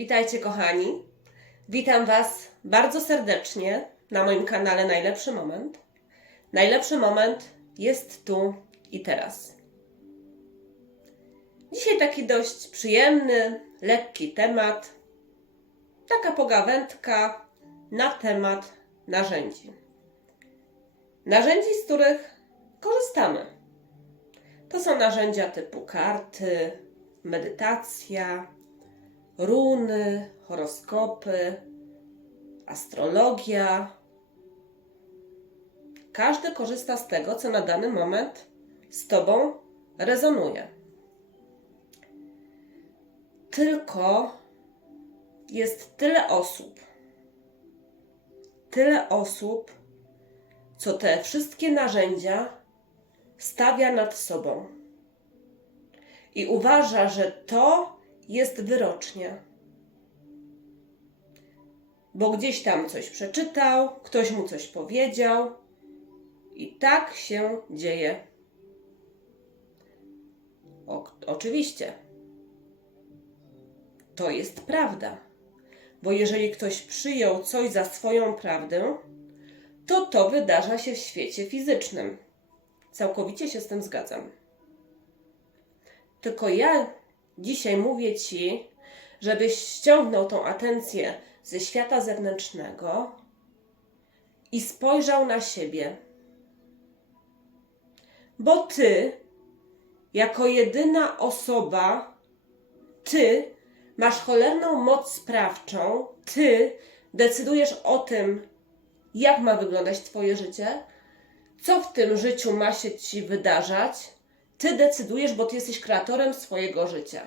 Witajcie kochani. Witam Was bardzo serdecznie na moim kanale Najlepszy Moment. Najlepszy moment jest tu i teraz. Dzisiaj taki dość przyjemny, lekki temat. Taka pogawędka na temat narzędzi. Narzędzi, z których korzystamy. To są narzędzia typu karty, medytacja, runy, horoskopy, astrologia. Każdy korzysta z tego, co na dany moment z Tobą rezonuje. Tylko jest tyle osób, tyle osób, co te wszystkie narzędzia stawia nad sobą i uważa, że to jest wyrocznie. Bo gdzieś tam coś przeczytał, ktoś mu coś powiedział i tak się dzieje. O, oczywiście. To jest prawda. Bo jeżeli ktoś przyjął coś za swoją prawdę, to to wydarza się w świecie fizycznym. Całkowicie się z tym zgadzam. Tylko ja dzisiaj mówię Ci, żebyś ściągnął tą atencję ze świata zewnętrznego i spojrzał na siebie. Bo Ty, jako jedyna osoba, Ty masz cholerną moc sprawczą, Ty decydujesz o tym, jak ma wyglądać Twoje życie, co w tym życiu ma się Ci wydarzać. Ty decydujesz, bo Ty jesteś kreatorem swojego życia.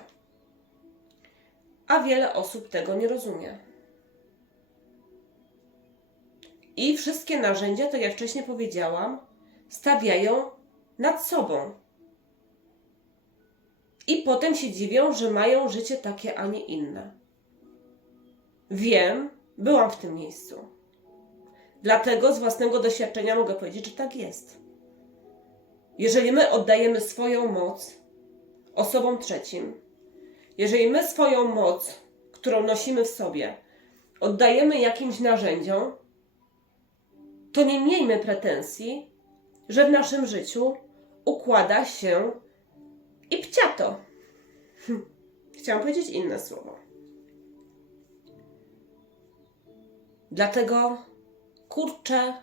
A wiele osób tego nie rozumie. I wszystkie narzędzia, tak jak wcześniej powiedziałam, stawiają nad sobą. I potem się dziwią, że mają życie takie, a nie inne. Wiem, byłam w tym miejscu. Dlatego z własnego doświadczenia mogę powiedzieć, że tak jest. Jeżeli my oddajemy swoją moc osobom trzecim, jeżeli my swoją moc, którą nosimy w sobie, oddajemy jakimś narzędziom, to nie miejmy pretensji, że w naszym życiu układa się i pciato. Chciałam powiedzieć inne słowo. Dlatego kurczę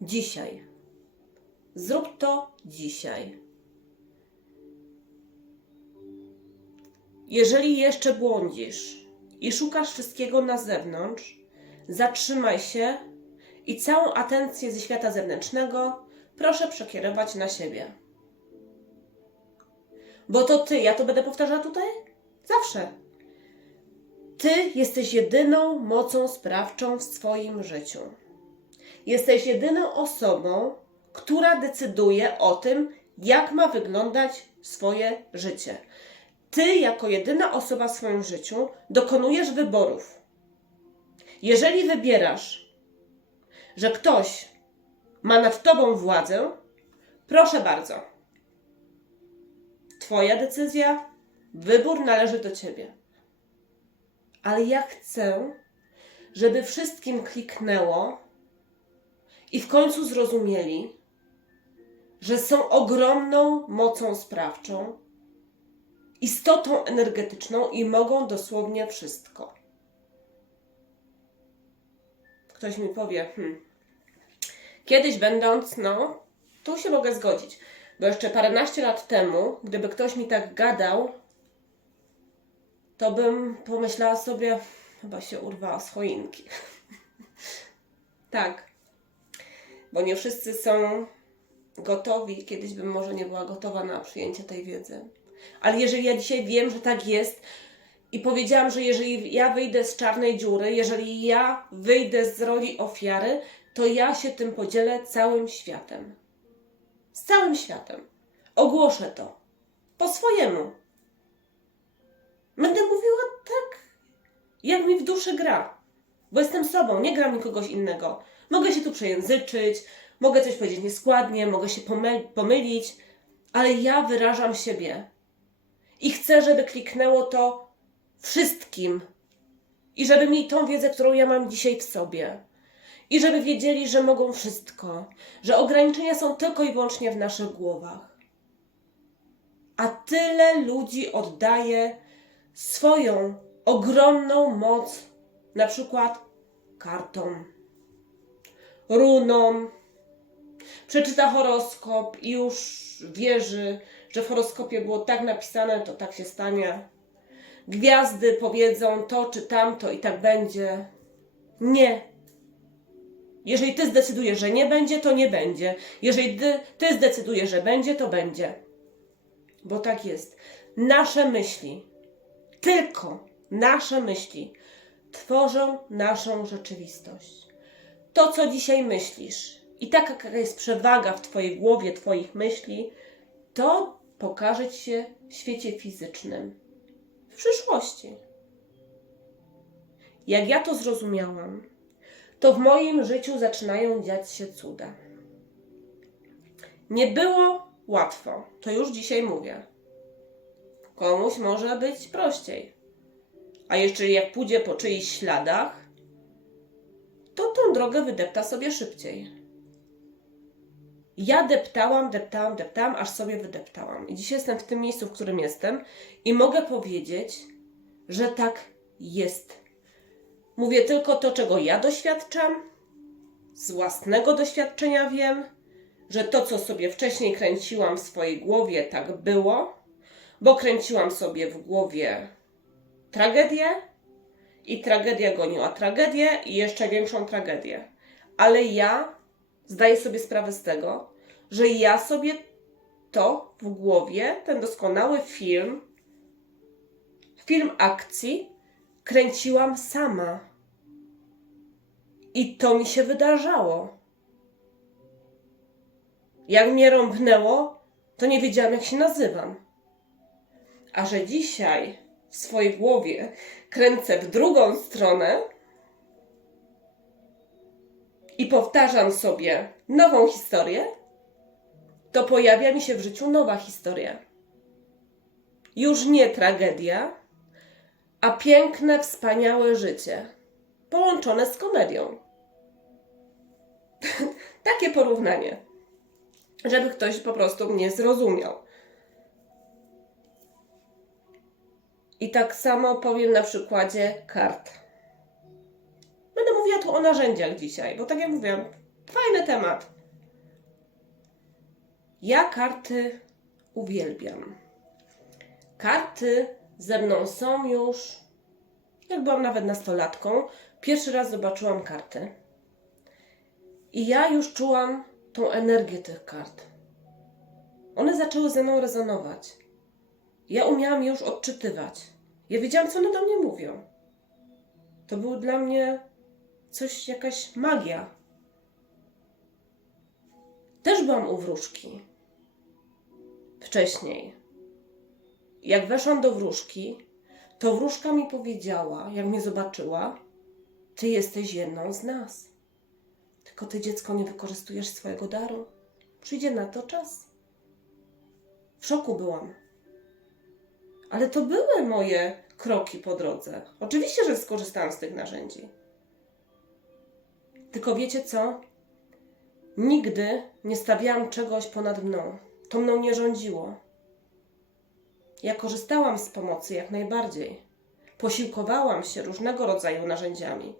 dzisiaj. Zrób to dzisiaj. Jeżeli jeszcze błądzisz i szukasz wszystkiego na zewnątrz, zatrzymaj się i całą atencję ze świata zewnętrznego proszę przekierować na siebie. Bo to ty, ja to będę powtarzała tutaj? Zawsze. Ty jesteś jedyną mocą sprawczą w swoim życiu. Jesteś jedyną osobą, która decyduje o tym, jak ma wyglądać swoje życie. Ty, jako jedyna osoba w swoim życiu, dokonujesz wyborów. Jeżeli wybierasz, że ktoś ma nad tobą władzę, proszę bardzo. Twoja decyzja, wybór należy do ciebie. Ale ja chcę, żeby wszystkim kliknęło i w końcu zrozumieli, że są ogromną mocą sprawczą, istotą energetyczną i mogą dosłownie wszystko. Ktoś mi powie, hmm, kiedyś będąc, no, tu się mogę zgodzić, bo jeszcze paręnaście lat temu, gdyby ktoś mi tak gadał, to bym pomyślała sobie, chyba się urwała z choinki. tak, bo nie wszyscy są gotowi, kiedyś bym może nie była gotowa na przyjęcie tej wiedzy. Ale jeżeli ja dzisiaj wiem, że tak jest i powiedziałam, że jeżeli ja wyjdę z czarnej dziury, jeżeli ja wyjdę z roli ofiary, to ja się tym podzielę całym światem. Z całym światem. Ogłoszę to. Po swojemu. Będę mówiła tak, jak mi w duszy gra. Bo jestem sobą, nie gram nikogoś innego. Mogę się tu przejęzyczyć, mogę coś powiedzieć nieskładnie, mogę się pomyl pomylić, ale ja wyrażam siebie. I chcę, żeby kliknęło to wszystkim I żeby mieli tą wiedzę, którą ja mam dzisiaj w sobie. I żeby wiedzieli, że mogą wszystko, że ograniczenia są tylko i wyłącznie w naszych głowach. A tyle ludzi oddaje swoją ogromną moc, na przykład kartom, runom, przeczyta horoskop i już wierzy, że w horoskopie było tak napisane, to tak się stanie. Gwiazdy powiedzą to czy tamto i tak będzie. Nie. Jeżeli ty zdecydujesz, że nie będzie, to nie będzie. Jeżeli ty, ty zdecydujesz, że będzie, to będzie. Bo tak jest. Nasze myśli, tylko nasze myśli tworzą naszą rzeczywistość. To, co dzisiaj myślisz, i taka jest przewaga w Twojej głowie, Twoich myśli, to pokaże Ci się w świecie fizycznym w przyszłości. Jak ja to zrozumiałam, to w moim życiu zaczynają dziać się cuda. Nie było łatwo, to już dzisiaj mówię. Komuś może być prościej. A jeszcze jak pójdzie po czyichś śladach, to tą drogę wydepta sobie szybciej. Ja deptałam, deptałam, deptałam, aż sobie wydeptałam. I dzisiaj jestem w tym miejscu, w którym jestem i mogę powiedzieć, że tak jest. Mówię tylko to, czego ja doświadczam, z własnego doświadczenia wiem, że to, co sobie wcześniej kręciłam w swojej głowie, tak było, bo kręciłam sobie w głowie tragedię i tragedia goniła tragedię i jeszcze większą tragedię. Ale ja zdaję sobie sprawę z tego, że ja sobie to w głowie, ten doskonały film, film akcji, kręciłam sama. I to mi się wydarzało. Jak mnie rąbnęło, to nie wiedziałam, jak się nazywam. A że dzisiaj w swojej głowie kręcę w drugą stronę i powtarzam sobie nową historię, to pojawia mi się w życiu nowa historia. Już nie tragedia, a piękne, wspaniałe życie, połączone z komedią. Takie porównanie, żeby ktoś po prostu mnie zrozumiał. I tak samo powiem na przykładzie kart. Będę mówiła tu o narzędziach dzisiaj, bo tak jak mówiłam, fajny temat. Ja karty uwielbiam. Karty ze mną są już, jak byłam nawet nastolatką, pierwszy raz zobaczyłam karty. I ja już czułam tą energię tych kart. One zaczęły ze mną rezonować. Ja umiałam je już odczytywać. Ja wiedziałam, co one do mnie mówią. To był dla mnie coś, jakaś magia. Też byłam u wróżki. Wcześniej. Jak weszłam do wróżki, to wróżka mi powiedziała, jak mnie zobaczyła, ty jesteś jedną z nas. Tylko ty, dziecko, nie wykorzystujesz swojego daru. Przyjdzie na to czas. W szoku byłam. Ale to były moje kroki po drodze. Oczywiście, że skorzystałam z tych narzędzi. Tylko wiecie co? Nigdy nie stawiałam czegoś ponad mną. To mną nie rządziło. Ja korzystałam z pomocy jak najbardziej. Posiłkowałam się różnego rodzaju narzędziami.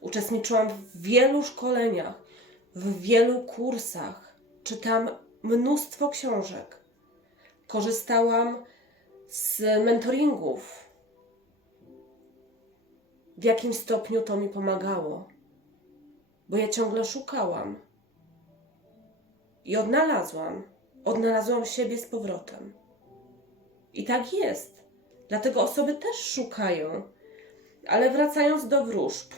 Uczestniczyłam w wielu szkoleniach, w wielu kursach. Czytam mnóstwo książek. Korzystałam z mentoringów. W jakim stopniu to mi pomagało? Bo ja ciągle szukałam. I odnalazłam. Odnalazłam siebie z powrotem. I tak jest. Dlatego osoby też szukają. Ale wracając do wróżb,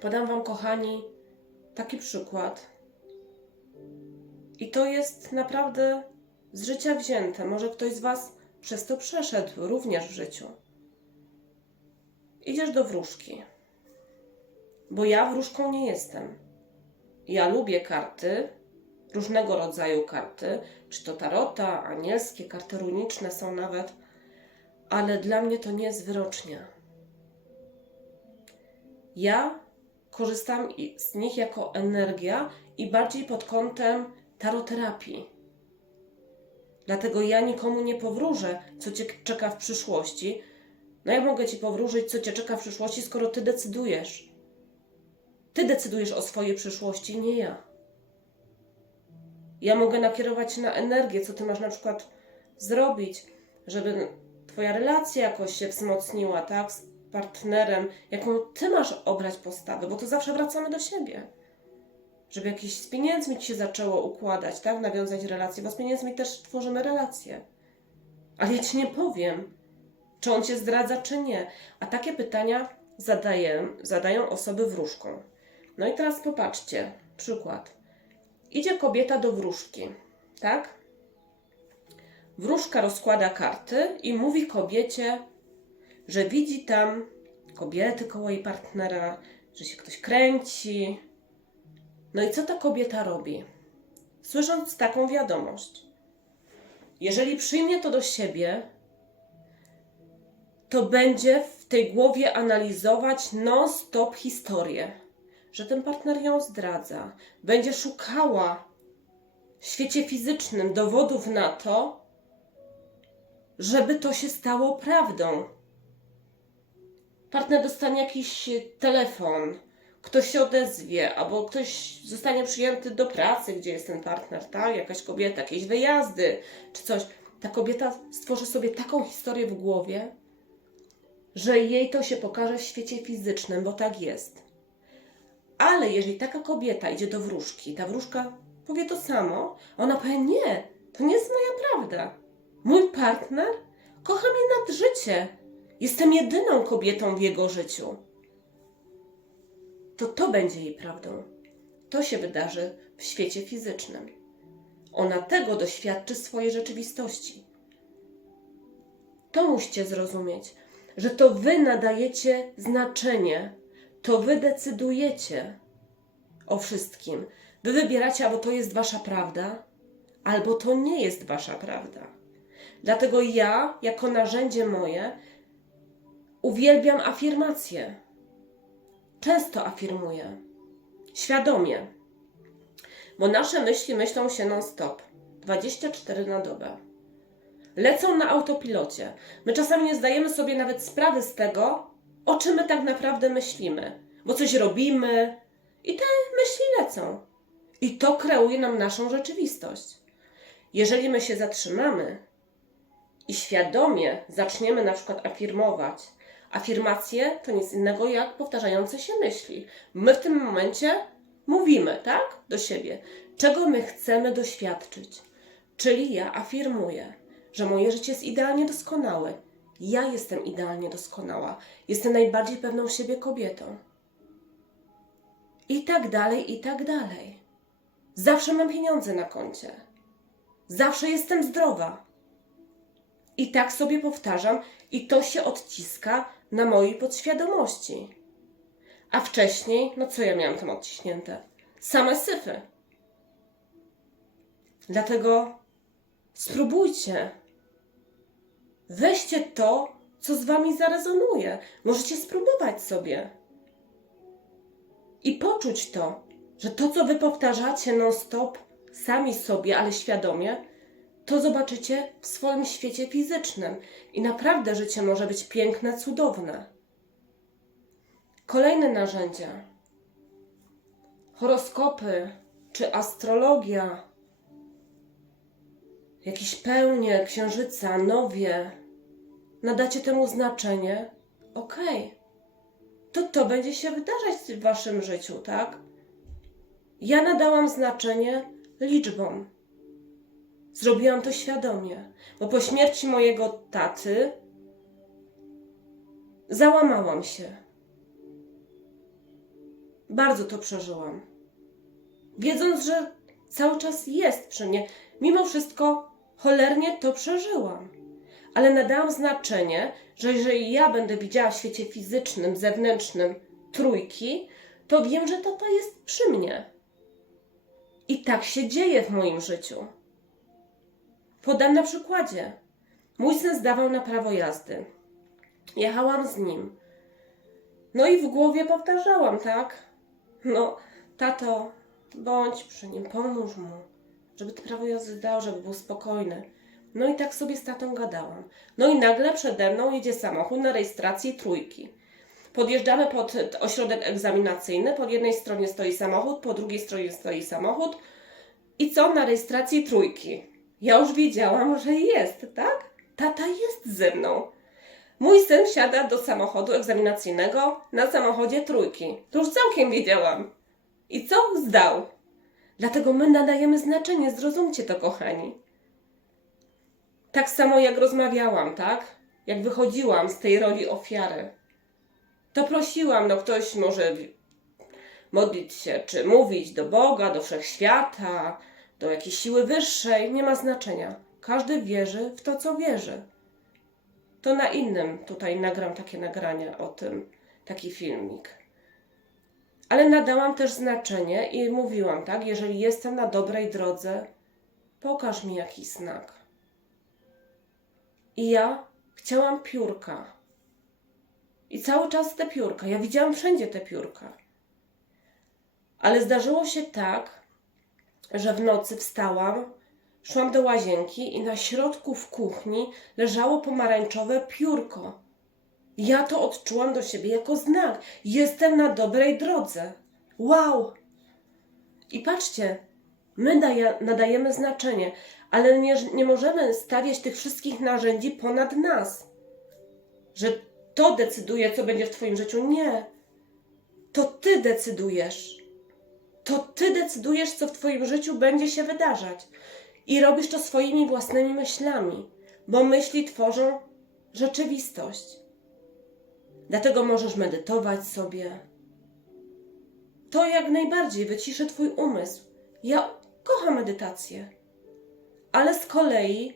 podam Wam, kochani, taki przykład. I to jest naprawdę z życia wzięte. Może ktoś z Was przez to przeszedł również w życiu. Idziesz do wróżki, bo ja wróżką nie jestem. Ja lubię karty, różnego rodzaju karty, czy to tarota, anielskie, karty runiczne są nawet, ale dla mnie to nie jest wyrocznia. Ja korzystam z nich jako energia i bardziej pod kątem taroterapii. Dlatego ja nikomu nie powróżę, co cię czeka w przyszłości. No jak mogę ci powróżyć, co cię czeka w przyszłości, skoro ty decydujesz? Ty decydujesz o swojej przyszłości, nie ja. Ja mogę nakierować na energię, co ty masz na przykład zrobić, żeby twoja relacja jakoś się wzmocniła, tak, z partnerem, jaką ty masz obrać postawę, bo to zawsze wracamy do siebie. Żeby jakieś z pieniędzmi ci się zaczęło układać, tak, nawiązać relacje, bo z pieniędzmi też tworzymy relacje. Ale ja ci nie powiem, czy on cię zdradza, czy nie. A takie pytania zadaję, zadają osoby wróżką. No i teraz popatrzcie, przykład. Idzie kobieta do wróżki, tak? Wróżka rozkłada karty i mówi kobiecie, że widzi tam kobiety koło jej partnera, że się ktoś kręci. No i co ta kobieta robi? Słysząc taką wiadomość, jeżeli przyjmie to do siebie, to będzie w tej głowie analizować non-stop historię, że ten partner ją zdradza. Będzie szukała w świecie fizycznym dowodów na to, żeby to się stało prawdą. Partner dostanie jakiś telefon, ktoś się odezwie, albo ktoś zostanie przyjęty do pracy, gdzie jest ten partner, tak? Jakaś kobieta, jakieś wyjazdy, czy coś. Ta kobieta stworzy sobie taką historię w głowie, że jej to się pokaże w świecie fizycznym, bo tak jest. Ale jeżeli taka kobieta idzie do wróżki, ta wróżka powie to samo, ona powie: Nie, to nie jest moja prawda. Mój partner kocha mnie nad życie. Jestem jedyną kobietą w jego życiu. To to będzie jej prawdą. To się wydarzy w świecie fizycznym. Ona tego doświadczy swojej rzeczywistości. To musicie zrozumieć, że to wy nadajecie znaczenie, to wy decydujecie o wszystkim. Wy wybieracie, albo to jest wasza prawda, albo to nie jest wasza prawda. Dlatego ja, jako narzędzie moje, uwielbiam afirmacje. Często afirmuję. Świadomie. Bo nasze myśli myślą się non-stop. 24 na dobę. Lecą na autopilocie. My czasami nie zdajemy sobie nawet sprawy z tego, o czym my tak naprawdę myślimy. Bo coś robimy i te myśli lecą. I to kreuje nam naszą rzeczywistość. Jeżeli my się zatrzymamy i świadomie zaczniemy na przykład afirmować, afirmacje to nic innego jak powtarzające się myśli. My w tym momencie mówimy, tak, do siebie, czego my chcemy doświadczyć. Czyli ja afirmuję, że moje życie jest idealnie doskonałe. Ja jestem idealnie doskonała. Jestem najbardziej pewną siebie kobietą. I tak dalej, i tak dalej. Zawsze mam pieniądze na koncie. Zawsze jestem zdrowa. I tak sobie powtarzam, i to się odciska na mojej podświadomości. A wcześniej, no co ja miałam tam odciśnięte? Same syfy. Dlatego spróbujcie. Weźcie to, co z wami zarezonuje. Możecie spróbować sobie. I poczuć to, że to, co wy powtarzacie non-stop, sami sobie, ale świadomie, to zobaczycie w swoim świecie fizycznym. I naprawdę życie może być piękne, cudowne. Kolejne narzędzia. Horoskopy czy astrologia. Jakieś pełnie, księżyca, nowie. Nadacie temu znaczenie. Okej. To to będzie się wydarzać w waszym życiu, tak? Ja nadałam znaczenie liczbom. Zrobiłam to świadomie, bo po śmierci mojego taty załamałam się. Bardzo to przeżyłam. Wiedząc, że cały czas jest przy mnie, mimo wszystko cholernie to przeżyłam. Ale nadałam znaczenie, że jeżeli ja będę widziała w świecie fizycznym, zewnętrznym trójki, to wiem, że tata jest przy mnie. I tak się dzieje w moim życiu. Podam na przykładzie. Mój syn zdawał na prawo jazdy. Jechałam z nim. No i w głowie powtarzałam, tak? No, tato, bądź przy nim, pomóż mu, żeby to prawo jazdy zdał, żeby był spokojny. No i tak sobie z tatą gadałam. No i nagle przede mną jedzie samochód na rejestracji trójki. Podjeżdżamy pod ośrodek egzaminacyjny. Po jednej stronie stoi samochód, po drugiej stronie stoi samochód. I co na rejestracji trójki? Ja już wiedziałam, że jest, tak? Tata jest ze mną. Mój syn wsiada do samochodu egzaminacyjnego na samochodzie trójki. To już całkiem wiedziałam. I co? Zdał. Dlatego my nadajemy znaczenie, zrozumcie to, kochani. Tak samo jak rozmawiałam, tak? Jak wychodziłam z tej roli ofiary, to prosiłam, no ktoś może modlić się, czy mówić do Boga, do wszechświata, do jakiejś siły wyższej, nie ma znaczenia. Każdy wierzy w to, co wierzy. To na innym tutaj nagram takie nagrania o tym, taki filmik. Ale nadałam też znaczenie i mówiłam, tak, jeżeli jestem na dobrej drodze, pokaż mi jakiś znak. I ja chciałam piórka. I cały czas te piórka. Ja widziałam wszędzie te piórka. Ale zdarzyło się tak, że w nocy wstałam, szłam do łazienki i na środku w kuchni leżało pomarańczowe piórko. Ja to odczułam do siebie jako znak. Jestem na dobrej drodze. Wow! I patrzcie, my daje, nadajemy znaczenie, ale nie, nie możemy stawiać tych wszystkich narzędzi ponad nas. Że to decyduje, co będzie w Twoim życiu. Nie. To Ty decydujesz. To Ty decydujesz, co w Twoim życiu będzie się wydarzać. I robisz to swoimi własnymi myślami, bo myśli tworzą rzeczywistość. Dlatego możesz medytować sobie. To jak najbardziej wyciszy Twój umysł. Ja kocham medytację. Ale z kolei,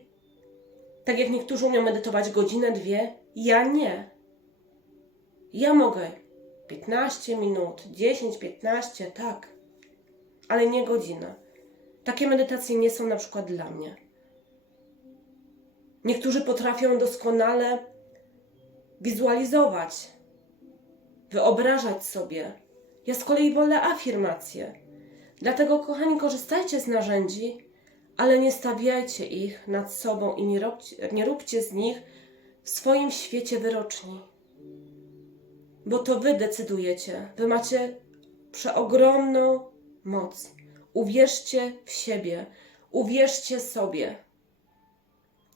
tak jak niektórzy umieją medytować godzinę, dwie, ja nie. Ja mogę 15 minut, 10, 15, tak, ale nie godzinę. Takie medytacje nie są na przykład dla mnie. Niektórzy potrafią doskonale wizualizować, wyobrażać sobie. Ja z kolei wolę afirmacje. Dlatego, kochani, korzystajcie z narzędzi, ale nie stawiajcie ich nad sobą i nie róbcie, nie róbcie z nich w swoim świecie wyroczni. Bo to wy decydujecie. Wy macie przeogromną moc. Uwierzcie w siebie. Uwierzcie sobie.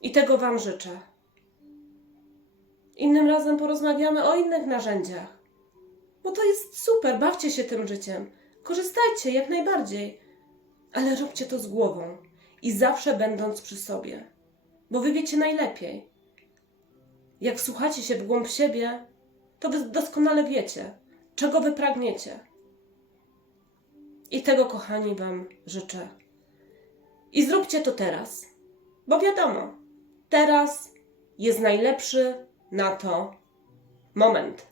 I tego Wam życzę. Innym razem porozmawiamy o innych narzędziach. Bo to jest super, bawcie się tym życiem. Korzystajcie jak najbardziej. Ale róbcie to z głową i zawsze będąc przy sobie. Bo wy wiecie najlepiej. Jak słuchacie się w głąb siebie, to wy doskonale wiecie, czego wy pragniecie. I tego, kochani, Wam życzę. I zróbcie to teraz, bo wiadomo, teraz jest najlepszy na to moment.